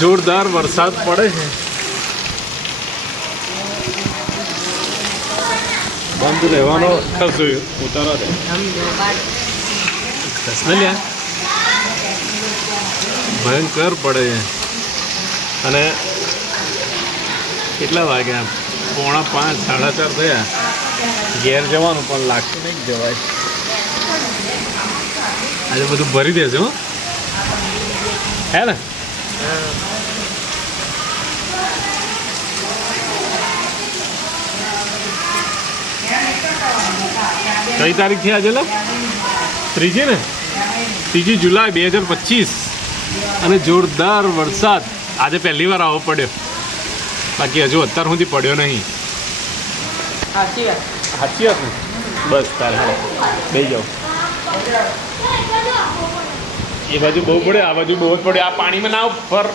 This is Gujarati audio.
જોરદાર વરસાદ પડે છે. બંધ રહેવાનો ખાસ જોયું ઉતારા દે ને લ્યા ભયંકર પડે છે. અને કેટલા વાગ્યા 4:45 4:30 થયા. ઘેર જવાનું પણ લાગતું નહીં જવાય. આજે બધું ભરી દેજો હે ને. કઈ તારીખ છે આજે? 3 ને 3 જુલાઈ 2025. અને જોરદાર વરસાદ આજે પહેલી વાર આવવો પડ્યો. બાકી હજુ અત્યાર સુધી પડ્યો નહીં. સાચી વાત ને. બસ તારે બે જાઓ. એ બાજુ બહુ પડે, આ બાજુ બહુ જ પડે. આ પાણીમાં ના ઉપર